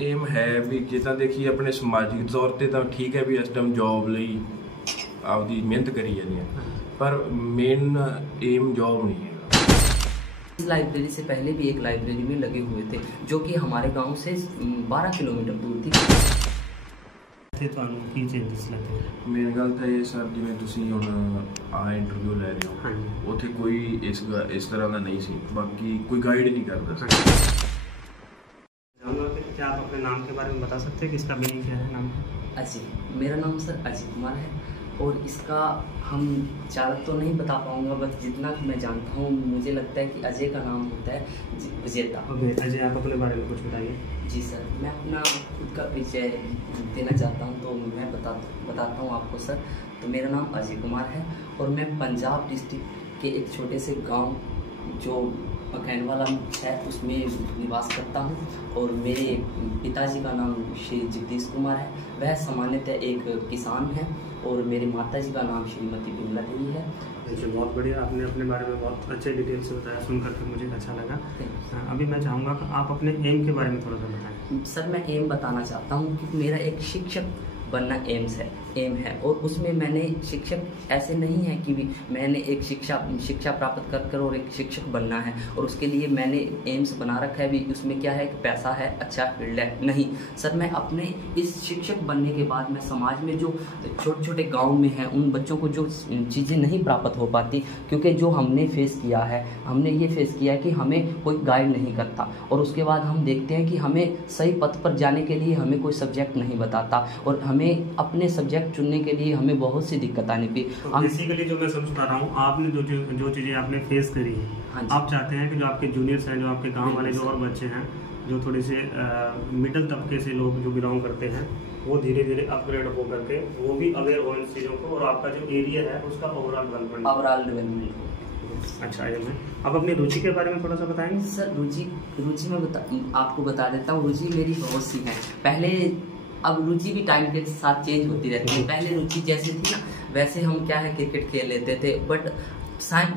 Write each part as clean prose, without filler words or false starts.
M है भी जिदा देखिए अपने समाजिक तौर पर तो ठीक है भी इस टाइम जॉब ਲਈ आपकी मेहनत करी जानी है, पर मेन एम जॉब नहीं है। इस लाइब्रेरी से पहले भी एक लाइब्रेरी में लगे हुए थे जो कि हमारे गांव से 12 किलोमीटर दूर थी। ਤੁਹਾਨੂੰ ਕੀ ਚੇਂਜਸ ਲੱਗੇ? ਮੇਨ ਗੱਲ ਤਾਂ ਇਹ ਸਰ, ਜਿਵੇਂ ਤੁਸੀਂ ਹੁਣ ਆ ਇੰਟਰਵਿਊ ਲੈ ਰਹੇ ਹੋ, ਉੱਥੇ ਕੋਈ ਇਸ ਤਰ੍ਹਾਂ ਦਾ नहीं ਸੀ, बाकी कोई गाइड नहीं करता सर। क्या आप अपने नाम के बारे में बता सकते हैं कि इसका मीनिंग क्या है नाम का? अजय, मेरा नाम सर अजय कुमार है और इसका हम ज़्यादा तो नहीं बता पाऊँगा, बस जितना मैं जानता हूँ मुझे लगता है कि अजय का नाम होता है विजेता। अजय, आप अपने बारे में कुछ बताइए। जी सर, मैं अपना खुद का परिचय देना चाहता हूँ तो मैं बताता हूँ आपको सर। तो मेरा नाम अजय कुमार है और मैं पंजाब डिस्ट्रिक्ट के एक छोटे से गांव जो कैनवाला है उसमें निवास करता हूँ और मेरे पिताजी का नाम श्री जगदीश कुमार है, वह सामान्यतः एक किसान है और मेरी माताजी का नाम श्रीमती बिमला देवी है। जी, बहुत बढ़िया, आपने अपने बारे में बहुत अच्छे डिटेल से बताया, सुनकर के मुझे अच्छा लगा। अभी मैं चाहूँगा कि आप अपने एम के बारे में थोड़ा सा बताएं। सर, मैं एम बताना चाहता हूँ कि मेरा एक शिक्षक बनना एम है और उसमें मैंने शिक्षक ऐसे नहीं है कि मैंने एक शिक्षा प्राप्त कर और एक शिक्षक बनना है और उसके लिए मैंने एम्स बना रखा है भी, उसमें क्या है कि पैसा है, अच्छा फील्ड है, नहीं सर। मैं अपने इस शिक्षक बनने के बाद मैं समाज में जो छोटे छोटे गांव में हैं उन बच्चों को जो चीज़ें नहीं प्राप्त हो पाती, क्योंकि जो हमने फेस किया है, हमने ये फेस किया है कि हमें कोई गाइड नहीं करता और उसके बाद हम देखते हैं कि हमें सही पथ पर जाने के लिए हमें कोई सब्जेक्ट नहीं बताता और हमें अपने सब्जेक्ट चुनने के लिए हमें बहुत सी दिक्कत आने की। बेसिकली जो मैं समझ पा रहा हूँ, आपने जो चीज़ें आपने फेस करी है, आप चाहते हैं कि जो आपके जूनियर्स हैं, जो आपके गांव वाले जो और बच्चे हैं, जो थोड़े से मिडिल तबके से लोग जो बिलोंग करते हैं, वो धीरे धीरे अपग्रेड हो करके वो भी अवेयर हो इन चीज़ों को और आपका जो एरिया है उसका ओवरऑल डेवलपमेंट। अच्छा, अब अपनी रुचि के बारे में थोड़ा सा बताएंगे? सर, रुचि मैं आपको बता देता हूँ। रुचि मेरी बहुत सी है पहले, अब रुचि भी टाइम के साथ चेंज होती रहती है। पहले रुचि जैसे थी ना वैसे हम क्या है क्रिकेट खेल लेते थे, बट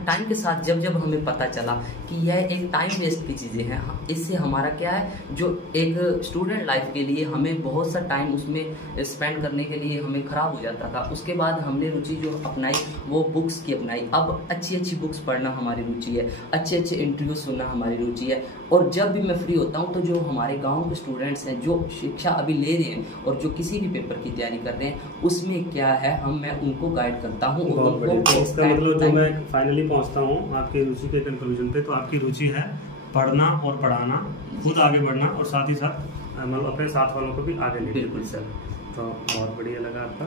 टाइम के साथ जब हमें पता चला कि यह एक टाइम वेस्ट की चीज़ें हैं, इससे हमारा क्या है जो एक स्टूडेंट लाइफ के लिए हमें बहुत सा टाइम उसमें स्पेंड करने के लिए हमें ख़राब हो जाता था। उसके बाद हमने रुचि जो अपनाई वो बुक्स की अपनाई। अब अच्छी बुक्स पढ़ना हमारी रुचि है, अच्छे इंटरव्यू सुनना हमारी रुचि है और जब भी मैं फ्री होता हूँ तो जो हमारे गाँव के स्टूडेंट्स हैं जो शिक्षा अभी ले रहे हैं और जो किसी भी पेपर की तैयारी कर रहे हैं, उसमें क्या है मैं उनको गाइड करता हूँ। इसका मतलब जो मैं फाइनली पहुंचता हूं आपकी रुचि के कंक्लूजन पे, तो आपकी रुचि है पढ़ना और पढ़ाना, खुद आगे बढ़ना और साथ ही साथ मतलब अपने साथ वालों को भी आगे लेना। बिल्कुल सर। तो बहुत बढ़िया लगा आपका।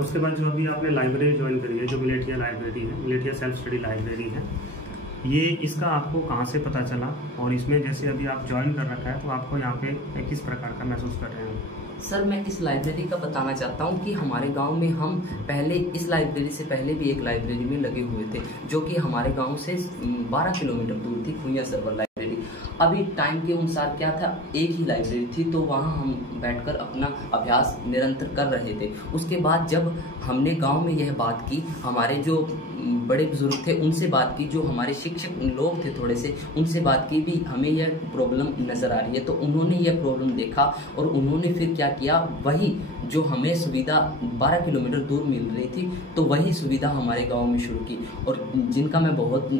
उसके बाद जो अभी आपने लाइब्रेरी ज्वाइन करी है, जो मिलेटिया लाइब्रेरी है, मिलेटिया सेल्फ स्टडी लाइब्रेरी है, ये इसका आपको कहाँ से पता चला और इसमें जैसे अभी आप ज्वाइन कर रखा है तो आपको यहाँ पे किस प्रकार का महसूस कर रहे हैं? सर, मैं इस लाइब्रेरी का बताना चाहता हूँ कि हमारे गांव में हम पहले इस लाइब्रेरी से पहले भी एक लाइब्रेरी में लगे हुए थे जो कि हमारे गांव से 12 किलोमीटर दूर थी, खुइया सरवर लाइब्रेरी। अभी टाइम के अनुसार क्या था, एक ही लाइब्रेरी थी तो वहाँ हम बैठकर अपना अभ्यास निरंतर कर रहे थे। उसके बाद जब हमने गांव में यह बात की, हमारे जो बड़े बुजुर्ग थे उनसे बात की, जो हमारे शिक्षक लोग थे थोड़े से उनसे बात की भी हमें यह प्रॉब्लम नज़र आ रही है, तो उन्होंने यह प्रॉब्लम देखा और उन्होंने फिर क्या किया, वही जो हमें सुविधा 12 किलोमीटर दूर मिल रही थी तो वही सुविधा हमारे गांव में शुरू की और जिनका मैं बहुत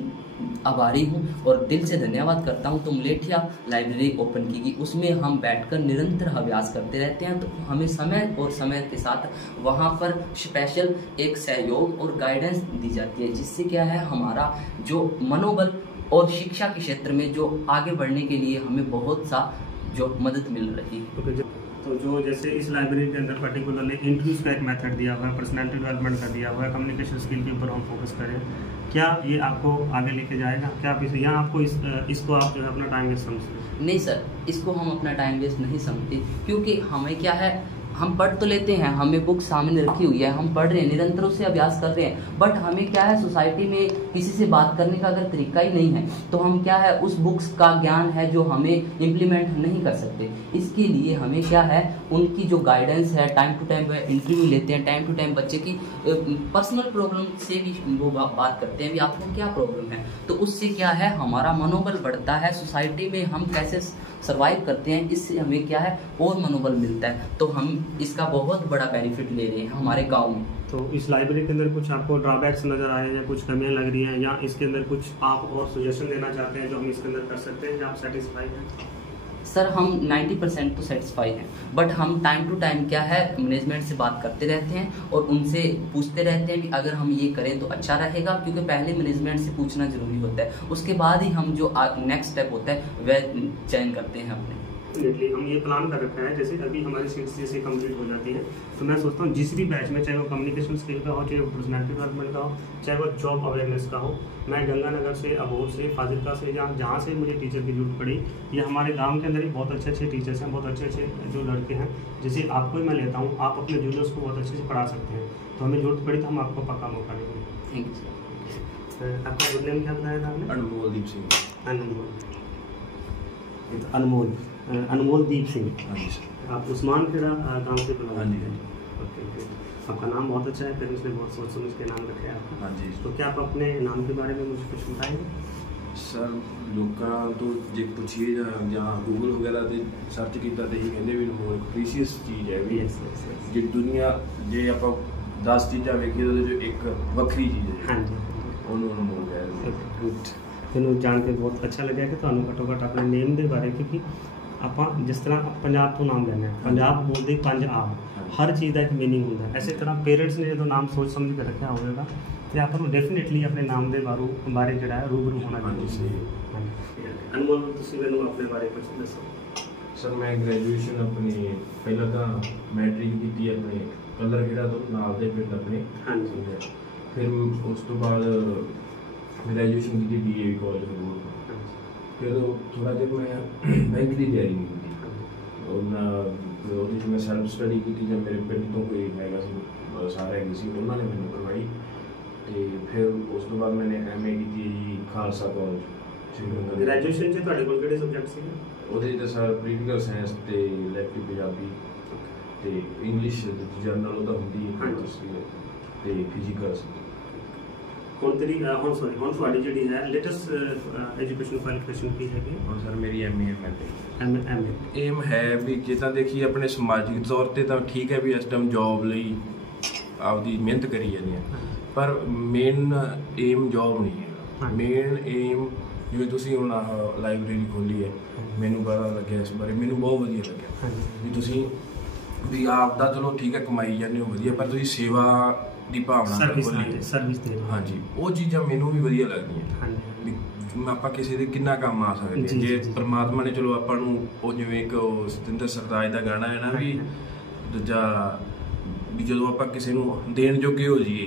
आभारी हूं और दिल से धन्यवाद करता हूं। तो मिलेटिया लाइब्रेरी ओपन की गई, उसमें हम बैठकर निरंतर अभ्यास करते रहते हैं, तो हमें समय के साथ वहां पर स्पेशल एक सहयोग और गाइडेंस दी जाती है, जिससे क्या है हमारा जो मनोबल और शिक्षा के क्षेत्र में जो आगे बढ़ने के लिए हमें बहुत सा जो मदद मिल रही है। तो जो जैसे इस लाइब्रेरी के अंदर पर्टिकुलरली इंटरव्यूज़ का एक मेथड दिया हुआ है, पर्सनैलिटी डेवलपमेंट का दिया हुआ है, कम्युनिकेशन स्किल के ऊपर हम फोकस करें, क्या ये आपको आगे लेके जाएगा? क्या आप यहाँ आपको इसको आप जो है अपना टाइम वेस्ट समझते हैं? नहीं सर, इसको हम अपना टाइम वेस्ट नहीं समझते, क्योंकि हमें क्या है हम पढ़ तो लेते हैं, हमें बुक सामने रखी हुई है, हम पढ़ रहे हैं, निरंतर उससे अभ्यास कर रहे हैं, बट हमें क्या है सोसाइटी में किसी से बात करने का अगर तरीका ही नहीं है तो हम क्या है उस बुक्स का ज्ञान है जो हमें इम्प्लीमेंट नहीं कर सकते। इसके लिए हमें क्या है उनकी जो गाइडेंस है, टाइम टू टाइम इंटरव्यू लेते हैं, टाइम टू टाइम बच्चे की पर्सनल प्रॉब्लम से भी वो बात करते हैं भी आपको क्या प्रॉब्लम है, तो उससे क्या है हमारा मनोबल बढ़ता है, सोसाइटी में हम कैसे सर्वाइव करते हैं, इससे हमें क्या है और मनोबल मिलता है। तो हम इसका बहुत बड़ा बेनिफिट ले रहे हैं हमारे गांव में। तो इस लाइब्रेरी के अंदर कुछ आपको ड्रॉबैक्स नज़र आए हैं या कुछ कमियां लग रही हैं, या इसके अंदर कुछ आप और सजेशन देना चाहते हैं जो हम इसके अंदर कर सकते हैं, या आप सेटिस्फाई हैं? सर हम 90% तो सेटिस्फाई हैं, बट हम टाइम टू टाइम क्या है मैनेजमेंट से बात करते रहते हैं और उनसे पूछते रहते हैं कि अगर हम ये करें तो अच्छा रहेगा, क्योंकि पहले मैनेजमेंट से पूछना जरूरी होता है, उसके बाद ही हम जो नेक्स्ट स्टेप होता है वह चयन करते हैं अपने। हम ये प्लान कर रखा है, जैसे अभी हमारी सीट्स जैसे कंप्लीट हो जाती हैं तो मैं सोचता हूँ जिस भी बैच में, चाहे वो कम्युनिकेशन स्किल का हो, चाहे वो पर्सनैलिटी डेवलपमेंट का हो, चाहे वो जॉब अवेयरनेस का हो, मैं गंगानगर से, अबोहर से, फाजिलका से, जहाँ से मुझे टीचर की जरूरत पड़ी, या हमारे गांव के अंदर ही बहुत अच्छे अच्छे टीचर्स हैं, बहुत अच्छे अच्छे जो लड़के हैं, जैसे आपको ही मैं लेता हूँ, आप अपने जूनियर्स को बहुत अच्छे से पढ़ा सकते हैं, तो हमें जरूरत पड़ी तो हम आपको पक्का मौका देंगे। Thank you sir. आपका गुड नेम क्या बताया था आपने? अनमोलदीप सिंह। अनमोल दीप सिंह। हाँ जी सर। आप उस्मान खेड़ा गाँव से बिलोंग हाँ जी करते हैं? ओके। आपका नाम बहुत अच्छा है, पेरेंट्स ने बहुत सोच समझ के नाम रखे हैं आपका। हाँ जी। तो क्या आप अपने नाम के बारे में मुझे कुछ बताएंगे? ਸਰ ਲੋਕਾਂ ਤੋਂ ਜੇ ਪੁੱਛੀਏ ਜਾਂ ਗੂਗਲ ਵਗੈਰਾ ਤੇ ਸਰਚ ਕੀਤਾ ਤੇ ਇਹ ਕਹਿੰਦੇ ਵੀ ਅਨਮੋਲ ਪ੍ਰੀਸ਼ੀਅਸ ਚੀਜ਼ ਹੈ ਵੀ ਜੇ ਦੁਨੀਆ ਜੇ ਆਪਾਂ 10 ਚੀਜ਼ਾਂ ਵੇਖੀਏ ਉਹਦੇ ਚੋਂ ਇੱਕ ਵੱਖਰੀ ਚੀਜ਼ ਹੈ ਹਾਂਜੀ ਉਹਨੂੰ ਅਨਮੋਲ ਕਹਿੰਦੇ ਨੇ। ਗੁੱਡ। ਮੈਨੂੰ ਜਾਣ ਕੇ ਬਹੁਤ ਅੱਛਾ ਲੱਗਿਆ ਕਿ ਤੁਹਾਨੂੰ ਘੱਟੋ ਘੱਟ ਆਪਣੇ ਨੇਮ ਦੇ ਬਾਰੇ, ਕਿਉਂਕਿ ਆਪਾਂ ਜਿਸ ਤਰ੍ਹਾਂ ਪੰਜਾਬ ਤੋਂ ਨਾਮ ਲੈਂਦੇ ਹਾਂ, ਪੰਜਾਬ ਬੋਲਦੇ ਪੰਜ ਆਬ, ਹਰ ਚੀਜ਼ ਦਾ ਇੱਕ ਮੀਨਿੰਗ ਹੁੰਦਾ ਹੈ। ਇਸੇ ਤਰ੍ਹਾਂ ਪੇਰੈਂਟਸ ਨੇ ਜਦੋਂ ਨਾਮ ਸੋਚ ਸਮਝ ਕੇ ਰੱਖਿਆ ਹੋਵੇਗਾ ਤੇ ਆਪਾਂ ਨੂੰ ਡੈਫੀਨੇਟਲੀ ਆਪਣੇ ਨਾਮ ਦੇ ਬਾਰੇ ਜਿਹੜਾ ਹੈ ਰੂਬਰੂ ਹੋਣਾ ਚਾਹੀਦਾ ਹੈ। ਅਨਮੋਲ ਤੁਸੀਂ ਮੈਨੂੰ ਆਪਣੇ ਬਾਰੇ ਕੁਝ ਦੱਸੋ। ਸਰ ਮੈਂ ਗ੍ਰੈਜੂਏਸ਼ਨ ਆਪਣੀ ਪਹਿਲਾਂ ਤਾਂ ਮੈਟ੍ਰਿਕ ਕੀਤੀ ਆਪਣੇ ਕਲਰ ਖੇੜਾ ਤੋਂ ਨਾਲ ਦੇ ਪਿੰਡ ਆਪਣੇ। ਹਾਂਜੀ। ਫਿਰ ਉਸ ਤੋਂ ਬਾਅਦ ਗ੍ਰੈਜੂਏਸ਼ਨ ਕੀਤੀ ਡੀਏਵੀ ਕਾਲਜ ਹੋਰ। ਫਿਰ ਥੋੜ੍ਹਾ ਜਿਹਾ ਮੈਂ ਬੈਂਕ ਦੀ ਤਿਆਰੀ ਨਹੀਂ ਕੀਤੀ, ਉਹਦੇ 'ਚ ਮੈਂ ਸੈਲਫ ਸਟੱਡੀ ਕੀਤੀ ਜਾਂ ਮੇਰੇ ਪਿੰਡ ਤੋਂ ਕੋਈ ਹੈਗਾ ਸੀ ਸਾਰੇ ਹੈਗੇ ਸੀ ਉਹਨਾਂ ਨੇ ਮੈਨੂੰ ਕਰਵਾਈ। ਤੇ ਫਿਰ ਉਸ ਤੋਂ ਬਾਅਦ ਮੈंने MA ਕੀਤੀ ਜੀ ਖਾਲਸਾ ਕਾਲਜ ਸ਼੍ਰੀਨਗਰ। ਗ੍ਰੈਜੂਏਸ਼ਨ 'ਚ ਤੁਹਾਡੇ ਕੋਲ ਕਿਹੜੇ ਸਬਜੈਕਟ ਸੀਗੇ? ਉਹਦੇ 'ਚ ਸਰ ਪੋਲੀਟੀਕਲ ਸਾਇੰਸ ਤੇ ਇਲੈਕਟਿਵ ਪੰਜਾਬੀ ਤੇ ਇੰਗਲਿਸ਼ ਜਨਰਲ ਉਹਦਾ ਹੁੰਦੀ ਹੈ ਤੇ ਫਿਜ਼ੀਕਲ। ਹੁਣ ਤੁਹਾਡੀ ਜਿਹੜੀ ਹੈ ਲੇਟੈਸਟ ਐਜੂਕੇਸ਼ਨ ਕੁਆਲੀਫਿਕੇਸ਼ਨ ਕੀ ਹੈਗੀ? ਹੁਣ ਸਰ ਮੇਰੀ MA ਏਮ ਹੈ ਵੀ ਜੇ ਤਾਂ ਦੇਖੀਏ ਆਪਣੇ ਸਮਾਜਿਕ ਤੌਰ ਤੇ ਤਾਂ ਠੀਕ ਹੈ ਵੀ ਇਸ ਟਾਈਮ ਜੌਬ ਲਈ ਆਪਦੀ ਮਿਹਨਤ ਕਰੀ ਜਾਂਦੇ ਆ, ਪਰ ਮੇਨ ਏਮ ਜੌਬ ਨਹੀਂ ਹੈ। ਮੇਨ ਏਮ ਜਿਵੇਂ ਤੁਸੀਂ ਹੁਣ ਆਹ ਲਾਇਬ੍ਰੇਰੀ ਖੋਲ੍ਹੀ ਹੈ, ਮੈਨੂੰ ਪਤਾ ਲੱਗਿਆ ਇਸ ਬਾਰੇ, ਮੈਨੂੰ ਬਹੁਤ ਵਧੀਆ ਲੱਗਿਆ ਵੀ ਤੁਸੀਂ ਵੀ ਆਪ ਦਾ ਚਲੋ ਠੀਕ ਹੈ ਕਮਾਈ ਜਾਂਦੇ ਹੋ ਵਧੀਆ, ਪਰ ਤੁਸੀਂ ਸੇਵਾ ਦੀ ਭਾਵਨਾ ਸਰਵਿਸ ਦੇ। ਹਾਂਜੀ, ਉਹ ਚੀਜ਼ਾਂ ਮੈਨੂੰ ਵੀ ਵਧੀਆ ਲੱਗਦੀਆਂ ਵੀ ਆਪਾਂ ਕਿਸੇ ਦੇ ਕਿੰਨਾ ਕੰਮ ਆ ਸਕਦੇ ਹਾਂ ਜੇ ਪਰਮਾਤਮਾ ਨੇ ਚਲੋ ਆਪਾਂ ਨੂੰ ਉਹ ਜਿਵੇਂ ਇੱਕ ਸਤਿੰਦਰ ਸਰਤਾਜ ਦਾ ਗਾਣਾ ਹੈ ਨਾ ਵੀ ਦੂਜਾ ਵੀ ਜਦੋਂ ਆਪਾਂ ਕਿਸੇ ਨੂੰ ਦੇਣ ਜੋਗੇ ਹੋ ਜਾਈਏ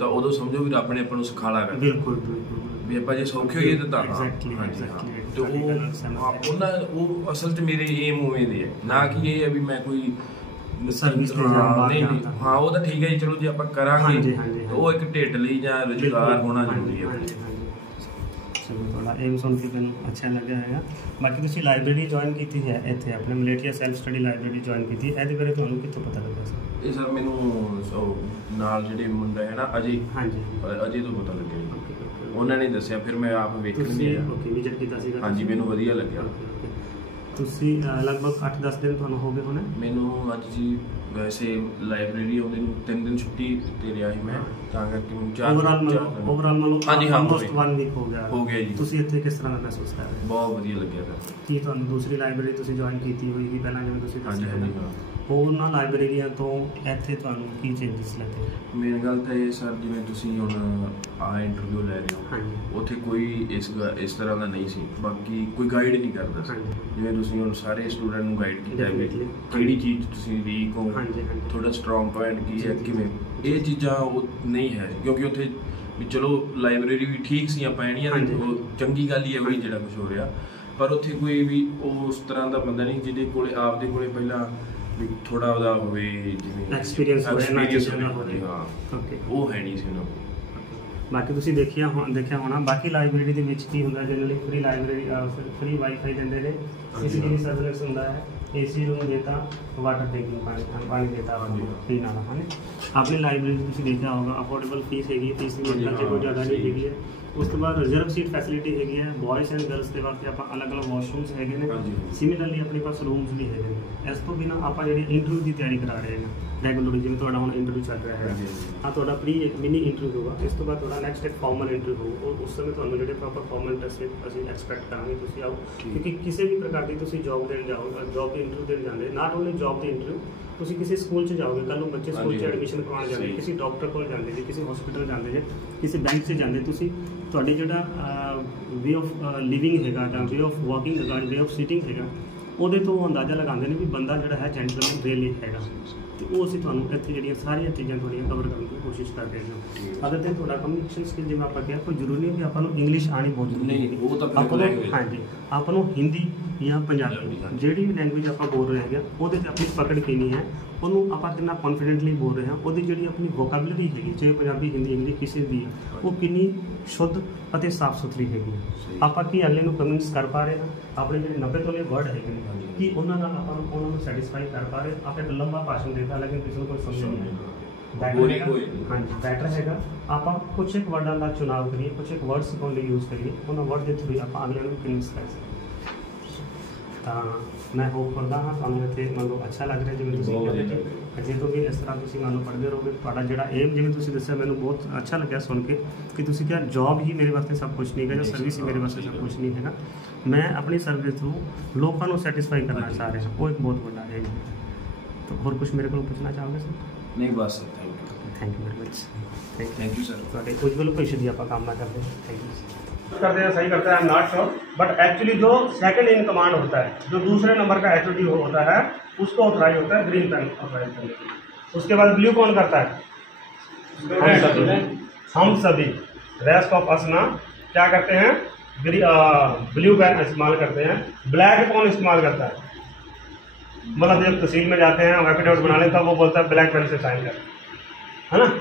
ਤਾਂ ਉਦੋਂ ਸਮਝੋ ਵੀ ਰੱਬ ਨੇ ਆਪਾਂ ਨੂੰ ਸਿਖਾਲਾ ਕਰ ਬਿਲਕੁਲ ਵੀ ਆਪਾਂ ਜੇ ਸੌਖੇ ਹੋਈਏ ਤਾਂ ਹਾਂਜੀ ਤੇ ਉਹ ਅਸਲ 'ਚ ਮੇਰੇ ਏਮ ਉਵੇਂ ਦੇ ਹੈ, ਨਾ ਕਿ ਇਹ ਹੈ ਵੀ ਮੈਂ ਕੋਈ ਸਰਵਿਸ ਨਹੀਂ। ਹਾਂ ਉਹ ਤਾਂ ਠੀਕ ਹੈ ਜੀ, ਚਲੋ ਜੇ ਆਪਾਂ ਕਰਾਂਗੇ ਉਹ ਇੱਕ ਢਿੱਡ ਲਈ ਜਾਂ ਰੁਜ਼ਗਾਰ ਹੋਣਾ ਜ਼ਰੂਰੀ ਹੈ। ਚਲੋ ਤੁਹਾਡਾ ਏਮ ਸੁਣ ਕੇ ਮੈਨੂੰ ਅੱਛਾ ਲੱਗਿਆ ਹੈਗਾ। ਬਾਕੀ ਤੁਸੀਂ ਲਾਇਬ੍ਰੇਰੀ ਜੁਆਇਨ ਕੀਤੀ ਹੈ ਇੱਥੇ ਆਪਣੇ ਮਲੇਠੀਆ ਸੈਲਫ ਸਟੱਡੀ ਲਾਇਬ੍ਰੇਰੀ ਜੁਆਇਨ ਕੀਤੀ, ਇਹਦੇ ਬਾਰੇ ਤੁਹਾਨੂੰ ਕਿੱਥੋਂ ਪਤਾ ਲੱਗਾ ਸਰ? ਇਹ ਸਰ ਮੈਨੂੰ ਨਾਲ ਜਿਹੜੇ ਮੁੰਡਾ ਹੈ ਨਾ ਅਜੇ, ਹਾਂਜੀ ਅਜੇ ਤੋਂ ਪਤਾ ਲੱਗਿਆ ਜੀ, ਉਹਨਾਂ ਨੇ ਦੱਸਿਆ, ਫਿਰ ਮੈਂ ਆਪ ਵੇਖਣ ਗਿਆ। ਓਕੇ, ਵਿਜ਼ਿਟ ਕੀਤਾ ਸੀਗਾ? ਹਾਂਜੀ, ਮੈਨੂੰ ਵਧੀਆ ਲੱਗਿਆ। ਤੁਸੀਂ ਲਗਭਗ 8-10 ਦਿਨ ਤੁਹਾਨੂੰ ਹੋ ਗਏ ਹੋਣੇ? ਮੈਨੂੰ ਅੱਜ ਜੀ ਵੈਸੇ ਲਾਇਬ੍ਰੇਰੀ ਆਉਂਦੇ ਨੂੰ 3 ਦਿਨ ਛੁੱਟੀ ਤੇ ਰਿਹਾ ਸੀ ਮੈਂ, ਤਾਂ ਕਰਕੇ ਮੈਨੂੰ ਓਵਰਆਲ ਮੰਨ ਹਾਂਜੀ ਹਾਂ ਆਲਮੋਸਟ 1 ਵੀਕ ਹੋ ਗਿਆ ਜੀ। ਤੁਸੀਂ ਇੱਥੇ ਕਿਸ ਤਰ੍ਹਾਂ ਦਾ ਮਹਿਸੂਸ ਕਰ ਰਹੇ ਹੋ? ਬਹੁਤ ਵਧੀਆ ਲੱਗਿਆ ਸਰ। ਕੀ ਤੁਹਾਨੂੰ ਦੂਸਰੀ ਲਾਇਬ੍ਰੇਰੀ ਤੁਸੀਂ ਜੁਆਇਨ ਕੀਤੀ ਹੋਈ ਸੀ ਪਹਿਲਾਂ ਜਿਵੇਂ ਤੁਸੀਂ ਹਾਂਜੀ ਹਾਂਜੀ ਹਾਂ। ਉਹਨਾਂ ਲਾਇਬ੍ਰੇਰੀਆਂ ਤੋਂ ਇੱਥੇ ਤੁਹਾਨੂੰ ਕੀ ਚੇਂਜਸ ਲੱਗੇ? ਮੇਨ ਗੱਲ ਤਾਂ ਇਹ ਸਰ, ਜਿਵੇਂ ਤੁਸੀਂ ਹੁਣ ਆਹ ਇੰਟਰਵਿਊ ਲੈ ਰਹੇ ਹੋ, ਉੱਥੇ ਕੋਈ ਇਸ ਤਰ੍ਹਾਂ ਦਾ ਨਹੀਂ ਸੀ, ਬਾਕੀ ਕੋਈ ਗਾਈਡ ਨਹੀਂ ਕਰਦਾ ਸੀ। ਜਿਵੇਂ ਤੁਸੀਂ ਹੁਣ ਸਾਰੇ ਸਟੂਡੈਂਟ ਨੂੰ ਗਾਈਡ ਕੀਤਾ ਵੀ ਕਿਹੜੀ ਚੀਜ਼ ਤੁਸੀਂ ਵੀਕ ਹੋ, ਤੁਹਾਡਾ ਸਟਰੋਂਗ ਪੁਆਇੰਟ ਕੀ ਹੈ, ਕਿਵੇਂ, ਇਹ ਚੀਜ਼ਾਂ ਉਹ ਨਹੀਂ ਹੈ, ਕਿਉਂਕਿ ਉੱਥੇ ਵੀ ਚਲੋ ਲਾਇਬ੍ਰੇਰੀ ਵੀ ਠੀਕ ਸੀ, ਆਪਾਂ ਐਣੀਆਂ ਉਹ ਚੰਗੀ ਗੱਲ ਹੀ ਹੈ ਵੀ ਜਿਹੜਾ ਕੁਛ ਹੋ ਰਿਹਾ, ਪਰ ਉੱਥੇ ਕੋਈ ਵੀ ਉਸ ਤਰ੍ਹਾਂ ਦਾ ਬੰਦਾ ਨਹੀਂ ਜਿਹਦੇ ਕੋਲੇ ਆਪਦੇ ਕੋਲੇ ਪਹਿਲਾਂ ਵੀ ਥੋੜਾ ਉਹਦਾ ਹੋਵੇ ਜਿਵੇਂ ਐਕਸਪੀਰੀਅੰਸ ਹੋਵੇ ਨਾ ਚੀਜ਼ਾਂ ਦਾ ਹੋਵੇ। ਹਾਂ ਓਕੇ, ਉਹ ਹੈ ਨਹੀਂ ਸੀ ਉਹਨਾਂ ਕੋਲ। ਬਾਕੀ ਤੁਸੀਂ ਦੇਖਿਆ ਹੋਣਾ ਬਾਕੀ ਲਾਇਬ੍ਰੇਰੀ ਦੇ ਵਿੱਚ ਕੀ ਹੁੰਦਾ, generally free library free wifi ਦਿੰਦੇ ਨੇ, CCTV ਸਰਵੇਲੈਂਸ ਹੁੰਦਾ ਹੈ, AC रूम देता, वाटर टैंकिंग पानी देता आपको पीने वाला है। अपनी लाइब्रेरी ਤੁਸੀਂ ਦੇਖਿਆ ਹੋਗਾ ਅਫੋਰਡੇਬਲ ਫੀਸ ਹੈਗੀ, ਫੀਸ ਦੀ ਮਾਤਰਾ ਕੋਈ ਜ਼ਿਆਦਾ ਨਹੀਂ ਹੈਗੀ ਹੈ। ਉਸ ਤੋਂ ਬਾਅਦ ਰਿਜ਼ਰਵ ਸੀਟ ਫੈਸਿਲਿਟੀ ਹੈਗੀ ਹੈ, ਬॉयਜ਼ ਐਂਡ ਗਰਲਸ ਦੇ ਵਾਸਤੇ ਆਪਾਂ ਅਲੱਗ-ਅਲੱਗ ਵਾਸ਼ਰੂਮਸ ਹੈਗੇ ਨੇ, ਸਿਮਿਲਰਲੀ ਆਪਣੇ ਪਾਸ ਰੂਮਸ ਵੀ ਹੈਗੇ ਨੇ। ਇਸ ਤੋਂ ਬਿਨਾਂ ਆਪਾਂ ਜਿਹੜੀ ਇੰਟਰਵਿਊ ਦੀ ਤਿਆਰੀ ਕਰਾ ਰਹੇ ਹਾਂ ਰੈਗੂਲਰਲੀ, ਜਿਵੇਂ ਤੁਹਾਡਾ ਹੁਣ ਇੰਟਰਵਿਊ ਚੱਲ ਰਿਹਾ ਹੈ, ਹਾਂ ਤੁਹਾਡਾ ਪ੍ਰੀ ਇੱਕ ਮਿਨੀ ਇੰਟਰਵਿਊ ਹੋਗਾ, ਇਸ ਤੋਂ ਬਾਅਦ ਤੁਹਾਡਾ ਨੈਕਸਟ ਇੱਕ ਫਾਰਮਲ ਇੰਟਰਵਿਊ ਹੋਊ। ਉਸ ਸਮੇਂ ਤੁਹਾਨੂੰ ਜਿਹੜੇ ਪ੍ਰੋਪਰ ਫਾਰਮਲ ਟੈਸਟ ਅਸੀਂ ਐਕਸਪੈਕਟ ਕਰਾਂਗੇ ਤੁਸੀਂ ਆਓ, ਕਿਉਂਕਿ ਕਿਸੇ ਵੀ ਪ੍ਰਕਾਰ ਦੀ ਤੁਸੀਂ ਜੌਬ ਦੇਣ ਜਾਓ, ਜੌਬ ਦੀ ਇੰਟਰਵਿਊ ਦੇਣ ਜਾਂਦੇ, not only job the interview, ਤੁਸੀਂ ਕਿਸੇ ਸਕੂਲ 'ਚ ਜਾਓਗੇ, ਕੱਲ੍ਹ ਨੂੰ ਬੱਚੇ ਸਕੂਲ 'ਚ ਐਡਮਿਸ਼ਨ ਕਰਵਾਉਣ ਜਾਂਦੇ, ਕਿਸੇ ਡਾਕਟਰ ਕੋਲ ਜਾਂਦੇ ਜੀ, ਕਿਸੇ ਹਸਪੀਟਲ ਜਾਂਦੇ ਜੇ, ਕਿਸੇ ਬੈਂਕ 'ਚ ਜਾਂਦੇ, ਤੁਸੀਂ ਤੁਹਾਡੀ ਜਿਹੜਾ ਵੇ ਆਫ ਲਿਵਿੰਗ ਹੈਗਾ ਜਾਂ ਵੇ ਆਫ ਵਾਕਿੰਗ ਹੈਗਾ, ਵੇ ਆਫ ਸਿਟਿੰਗ ਹੈਗਾ, ਉਹਦੇ ਤੋਂ ਅੰਦਾਜ਼ਾ ਲਗਾਉਂਦੇ ਨੇ ਵੀ ਬੰਦਾ ਜਿਹੜਾ ਹੈ ਜੈਂਟਲਮੈਨ ਰੀਅਲੀ ਹੈਗਾ। ਤੇ ਉਹ ਅਸੀਂ ਤੁਹਾਨੂੰ ਇੱਥੇ ਜਿਹੜੀਆਂ ਸਾਰੀਆਂ ਚੀਜ਼ਾਂ ਤੁਹਾਡੀਆਂ ਕਵਰ ਕਰਨ ਦੀ ਕੋਸ਼ਿਸ਼ ਕਰਦੇ ਹਾਂ। ਅਦਰ ਦਿਨ ਤੁਹਾਡਾ ਕਮਿਊਨੀਕੇਸ਼ਨ ਸਕਿੱਲ, ਜਿਵੇਂ ਆਪਾਂ ਕਿਹਾ, ਕੋਈ ਜ਼ਰੂਰੀ ਨਹੀਂ ਕਿ ਆਪਾਂ ਨੂੰ ਇੰਗਲਿਸ਼ ਆਉਣੀ ਬਹੁਤ ਜ਼ਰੂਰੀ ਨਹੀਂ, ਉਹ ਤਾਂ ਆਪਾਂ ਨੂੰ ਹਾਂਜੀ ਆਪਾਂ ਨੂੰ ਹਿੰਦੀ ਜਾਂ ਪੰਜਾਬੀ ਜਿਹੜੀ ਵੀ ਲੈਂਗੁਏਜ ਆਪਾਂ ਬੋਲ ਰਹੇ ਹੈਗੇ ਉਹਦੇ 'ਤੇ ਆਪਣੀ ਪਕੜ ਕਿੰਨੀ ਹੈ, ਉਹਨੂੰ ਆਪਾਂ ਕਿੰਨਾ ਕੌਨਫੀਡੈਂਟਲੀ ਬੋਲ ਰਹੇ ਹਾਂ, ਉਹਦੀ ਜਿਹੜੀ ਆਪਣੀ ਵੋਕੈਬਲਰੀ ਹੈਗੀ, ਚਾਹੇ ਪੰਜਾਬੀ, ਹਿੰਦੀ, ਇੰਗਲਿਸ਼ ਕਿਸੇ ਦੀ, ਉਹ ਕਿੰਨੀ ਸ਼ੁੱਧ ਅਤੇ ਸਾਫ਼ ਸੁਥਰੀ ਹੈਗੀ। ਆਪਾਂ ਕੀ ਅਗਲੇ ਨੂੰ ਕਨਵਿੰਸ ਕਰ ਪਾ ਰਹੇ ਹਾਂ, ਆਪਣੇ ਜਿਹੜੇ 90 ਤੋਂ ਵਰਡ ਹੈਗੇ ਨੇ ਕਿ ਉਹਨਾਂ ਨਾਲ ਆਪਾਂ ਉਹਨਾਂ ਨੂੰ ਸੈਟੀਸਫਾਈ ਕਰ ਪਾ ਰਹੇ। ਆਪਾਂ ਇੱਕ ਲੰਬਾ ਭਾਸ਼ਣ ਦੇਤਾ ਲੇਕਿਨ ਕਿਸੇ ਨੂੰ ਕੋਈ ਸਮਝ ਨਹੀਂ ਆਇਆ, ਹਾਂਜੀ ਬੈਟਰ ਹੈਗਾ ਆਪਾਂ ਕੁਛ ਇੱਕ ਵਰਡਾਂ ਦਾ ਚੁਣਾਵ ਕਰੀਏ, ਕੁਛ ਇੱਕ ਵਰਡਸ ਓਨਲੀ ਯੂਜ਼ ਕਰੀਏ, ਉਹਨਾਂ ਵਰਡ ਦੇ ਥਰੂ ਆਪਾਂ ਅਗਲੇ ਨੂੰ ਕਨਵਿੰਸ ਕਰ ਸਕਦੇ। ਤਾਂ ਮੈਂ ਹੋਪ ਕਰਦਾ ਹਾਂ ਤੁਹਾਨੂੰ ਇੱਥੇ ਮੰਨ ਲਓ ਅੱਛਾ ਲੱਗ ਰਿਹਾ, ਜਿਵੇਂ ਤੁਸੀਂ ਕਹਿੰਦੇ ਅਜੇ ਤੋਂ ਵੀ ਇਸ ਤਰ੍ਹਾਂ ਤੁਸੀਂ ਮੰਨ ਲਓ ਪੜ੍ਹਦੇ ਰਹੋਗੇ, ਤੁਹਾਡਾ ਜਿਹੜਾ ਏਮ, ਜਿਵੇਂ ਤੁਸੀਂ ਦੱਸਿਆ ਮੈਨੂੰ ਬਹੁਤ ਅੱਛਾ ਲੱਗਿਆ ਸੁਣ ਕੇ ਕਿ ਤੁਸੀਂ ਕਿਹਾ ਜੌਬ ਹੀ ਮੇਰੇ ਵਾਸਤੇ ਸਭ ਕੁਝ ਨਹੀਂ ਹੈਗਾ, ਜਾਂ ਸਰਵਿਸ ਹੀ ਮੇਰੇ ਵਾਸਤੇ ਸਭ ਕੁਝ ਨਹੀਂ ਹੈਗਾ, ਮੈਂ ਆਪਣੀ ਸਰਵਿਸ ਥਰੂ ਲੋਕਾਂ ਨੂੰ ਸੈਟੀਸਫਾਈ ਕਰਨਾ ਚਾਹ ਰਿਹਾ, ਉਹ ਇੱਕ ਬਹੁਤ ਵੱਡਾ ਏਮ ਹੈ। ਤਾਂ ਹੋਰ ਕੁਝ ਮੇਰੇ ਕੋਲ ਪੁੱਛਣਾ ਚਾਹੋਗੇ ਸਰ? ਨਹੀਂ ਬਸ thank you very much, thank you sir. ਤੁਹਾਡੇ ਉਜਵਲ ਭਵਿੱਖ ਦੀ ਆਪਾਂ ਕਾਮਨਾ ਕਰਦੇ ਹਾਂ। Thank you. करते हैं सही करते हैं, I am not sure, but actually जो सेकंड इन कमांड होता है, जो दूसरे नंबर का HOD होता है, उसको ऑथराइज होता है ग्रीन पेन ऑथराइज करने के लिए। उसके बाद ब्लू कौन करता है? हम सभी रेस्ट ऑफ अस ना क्या करते हैं, ब्लू पेन इस्तेमाल करते हैं। ब्लैक कौन इस्तेमाल करता है? मतलब जब तहसील में जाते हैं एफिडेविट बना लेता है, वो बोलता है ब्लैक पेन से साइन कर, है ना,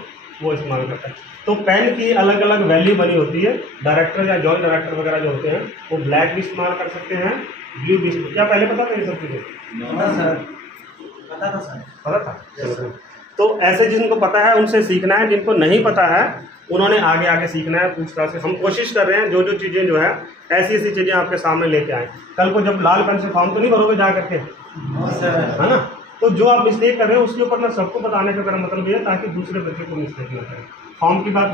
वो इस्तेमाल करता है। तो पेन की अलग अलग वैल्यू बनी होती है, डायरेक्टर या जॉइंट डायरेक्टर वगैरह जो होते हैं वो ब्लैक भी इस्तेमाल कर सकते हैं, ब्लू भी। क्या पहले पता था ये सब चीज़ें? पता था सर, पता था। तो ऐसे जिनको पता है उनसे सीखना है, जिनको नहीं पता है उन्होंने आगे आगे सीखना है पूछताछ से। हम कोशिश कर रहे हैं जो जो चीज़ें जो है ऐसी ऐसी चीज़ें आपके सामने लेके आए। कल को जब लाल पेन से फॉर्म तो नहीं भरोगे जा करके, है ना? तो जो आप मिस्टेक कर रहे हो उसके ऊपर ना सबको बताने का मेरा मतलब ये है ताकि दूसरे बच्चे को मिस्टेक ना करें। फॉर्म की बात